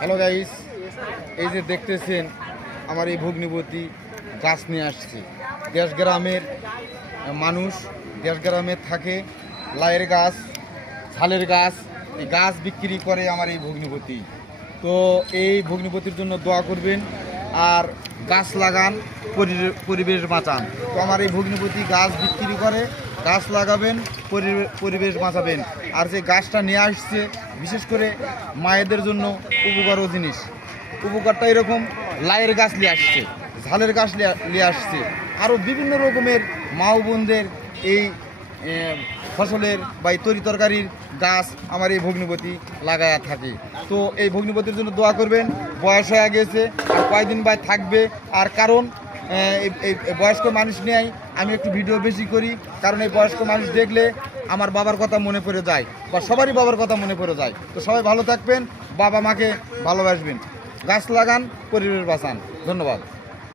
Hello guys, এই যে দেখতেছেন আমার এই ভগ্নিপতি গাছ নিয়ে আসছে। দেশ গ্রামের মানুষ দেশ গ্রামে থাকে, লাইয়ের গাছ, ঝালের গাছ, এই গাছ বিক্রি করে আমার এই ভগ্নিপতি। তো এই ভগ্নিপতির জন্য দোয়া করবেন আর গাছ লাগান, পরিবেশ বাঁচান। তো আমার এই ভগ্নিপতি গাছ বিক্রি করে, গাছ লাগাবেন, পরিবেশ বাঁচাবেন। আর যে গাছটা নিয়ে আসছে বিশেষ করে মায়েদের জন্য উপকারও জিনিস। উপকারটা এরকম, লাইয়ের গাছ নিয়ে আসছে, ঝালের গাছ নিয়ে আসছে, আরও বিভিন্ন রকমের মা ও বোনদের এই ফসলের বা এই তরি তরকারির গাছ আমার এই ভগ্নিপতি লাগায়া থাকে। তো এই ভগ্নিপতির জন্য দোয়া করবেন। বয়স হয়ে গেছে, আর কয়েকদিন বাই থাকবে। আর কারণ এই বয়স্ক মানুষ নিয়েই আমি একটু ভিডিও বেশি করি, কারণ এই বয়স্ক মানুষ দেখলে আমার বাবার কথা মনে পড়ে যায়, বা সবারই বাবার কথা মনে পড়ে যায়। তো সবাই ভালো থাকবেন, বাবা মাকে ভালোবাসবেন, গাছ লাগান, পরিবেশ বাঁচান। ধন্যবাদ।